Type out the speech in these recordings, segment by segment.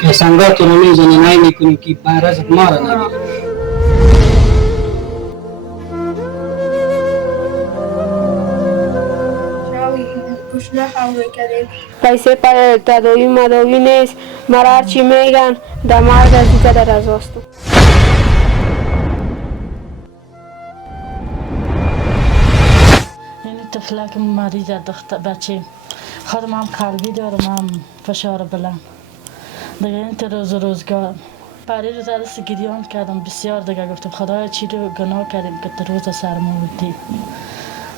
Kasangato na mimi naini kuniparaza mara na पैसे تداوی مداوی نیست مرا هرچی میگن در مرگ از دیگه در رزاستم. یعنی طفلک مریض بچه خودم هم قلبی دارم هم فشار بلند دیگه این روزگار پری روز دست گریان کردم بسیار دیگه گفتم خدایا چی رو گناه کردیم که روز سرمون بودی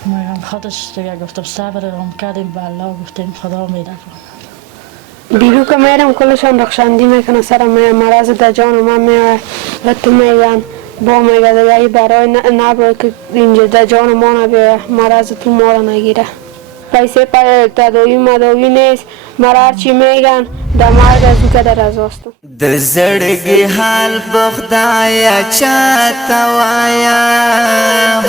میگم خودش دیگه گفتم صبر هم کردیم به الله گفتیم خدا میده بیرو که میرم کلشان رخشندی میکنه سرم مرض در جان من میاد و تو میگن با میگه دیگه ای برای نبره که اینجا در جان ما نبیه مرض تو ما رو نگیره پیسه تداوی مداوی نیست مرا هرچی میگن در مرگ از دیگه در رزاستم. د زړګي حال بخدایا چاته وایم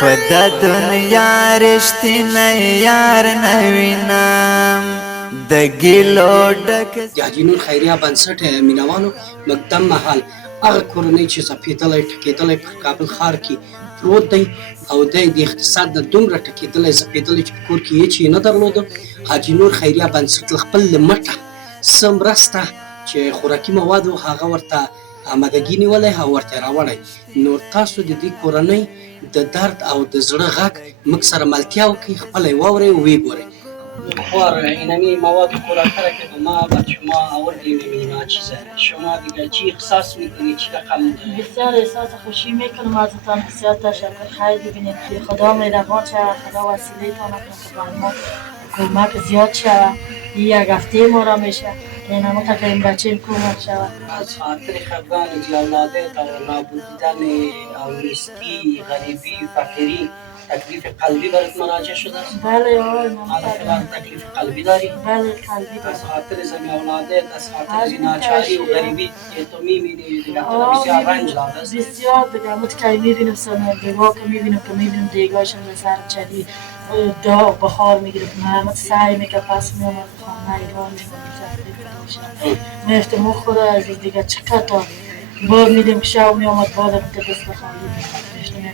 په د دنیا رښتینی یار نه وینم د ګیلو ډک د حاجي نور خیریه بنسټ مینوالو مقدم محل هغه کورنۍ چې ځپېدلی ټکېدلی په کابل ښار کې پروت دی او دی د اقتصاد نه دومره ټکېدلی ځپېدلی چې په کور کې هېڅ یې نه درلوده. حاجي نور خیریه بنسټ له خپل له مټه څه مرسته چې خوراکي مواد و هغه ورته آمادګي نیولی او ورته یې راوړی. نو تاسو د دې کورنۍ د درد او د زړه غږ موږ سره ملتیا وکړئ خپله یې واورئ و ویې گورئ. بخار اینمی مواد خوراکه که به ما و شما آوردیم اینا چیزه شما دیگه چی احساس میکنید چی رقم بسیار احساس خوشی میکنم ازتان بسیار تشکر خیر ببینید که خدا مهربان شود خدا وسیله تان کنه که ما کمک زیاد شود یک هفته ما را میشه اینم تا که این بچه کمک شود از خاطر خفگان اولادت و نابود دیدن او نیستی غریبی فقیری تکلیف قلبی برات مراجعه شده است؟ بله آقای من تکلیف قلبی داری؟ بله قلبی از خاطر زمین اولادت از خاطر ناچاری و غریبی که تو میبینی دیگه تو بسیار رنج داده است بسیار دیگه متکی میبینم سن دیگاه که میبینم دیگاهشون به سر چلی داغ بخار میگیره محمد سعی میگه پس میامد خانه ایران میرفتم او خدا از دیگه چقدر بار میدیم که شو میامد بادم که دست بخواهیم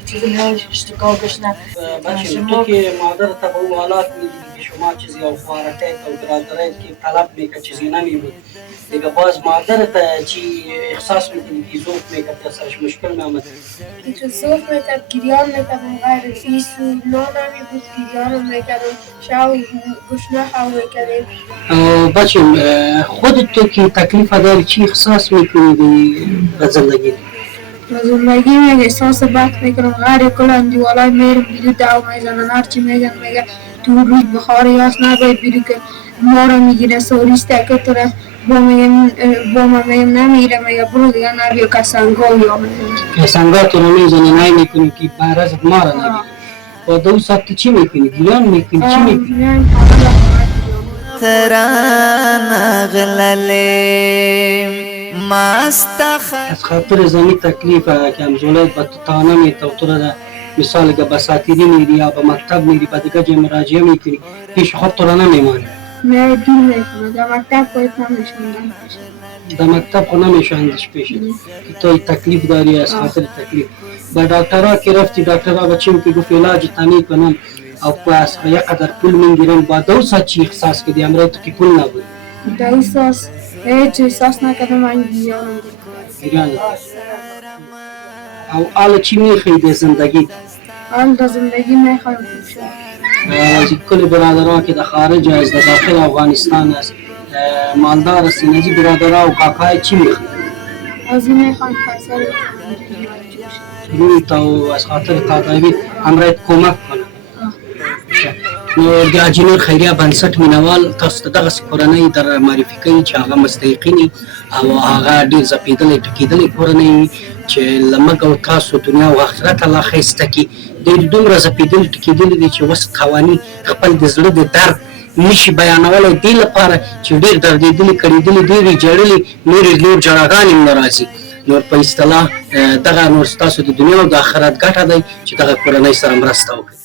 چیزی میاد اشتکاکش نه بچه تو که مادر تا به او حالات میدیدی که شما چیزی او خوارکت او برادرت که طلب میکرد چیزی نمیبود دیگه باز مادر تا چی احساس میکنی که زوف میکرد یا سرش مشکل میامد که زوف میکرد گریان میکردم غیر فیس و نا نمیبود گریان میکردم شاوی گشنه خواهی میکردیم بچه خودت تو که تکلیف داری چی احساس میکنی به زندگی؟ زندگی میگه احساس بد میکنم غیر کلان دیوالای میرم بیرو داو میزنن هرچی میگن میگه تو روی بخار یاس نباید بیرو که ما رو میگیره سوریسته که تو با ما میگم نمیره میگه برو دیگه نبیو کسنگا یا میزنه کسنگا رو میزنه نای میکنی که برازت ما رو نبیره و دو ساعت چی میکنی؟ گیلان میکنی؟ چی میکنی؟ تران غللیم از خاطر زمین تکلیف که همزولت با تانه میتا و تو را مثال که بساتیری میری یا به مکتب میری با دیگه جای مراجعه میکنی پیش خود تو را نمیمانی نه دور میکنه در مکتب باید نمیشوندن در مکتب خود نمیشوندش پیش که تو تکلیف داری از خاطر تکلیف با دکترها که رفتی دکترها بچیم که گفت علاج تانی کنم او پس یک قدر پول میگیرم با 2 ساعت چی احساس کردی امرای تو که پول نبود 2 ساعت هیچ احساس نکردم من گیرانم او حالا چی میخوایی در زندگی؟ حال در زندگی میخوایم خوب شد از کل برادرها که در خارج است در داخل افغانستان است مالدار است این از برادرها و کاکای چی میخوایی؟ از این میخوایم پیسه روی تا از خاطر تداوی امرایت کمک کنه نو د حاجي نور خیریه بنسټ مینوال تاسو ته دغسې کورنۍ در معرفي کوي چې هغه مستحقین او هغه ډېر ځپېدلی ټکېدلی کورنۍ چې له موږ او تاسو دنیا او آخرت الله ښایسته کړي ډېر دومره ځپېدلي ټکېدلي دي چې اوس تواني خپل د زړه د درد نشي بیانولی دې لپاره چې ډېر دردېدلي کړېدلي ډېرې ژړلي نورې نور ژړاګانې هم نه راځي نور په اصطلاح دغه نور ستاسو د دنیا او د آخرت ګټه دی چې دغه کورنۍ سره مرسته وکړي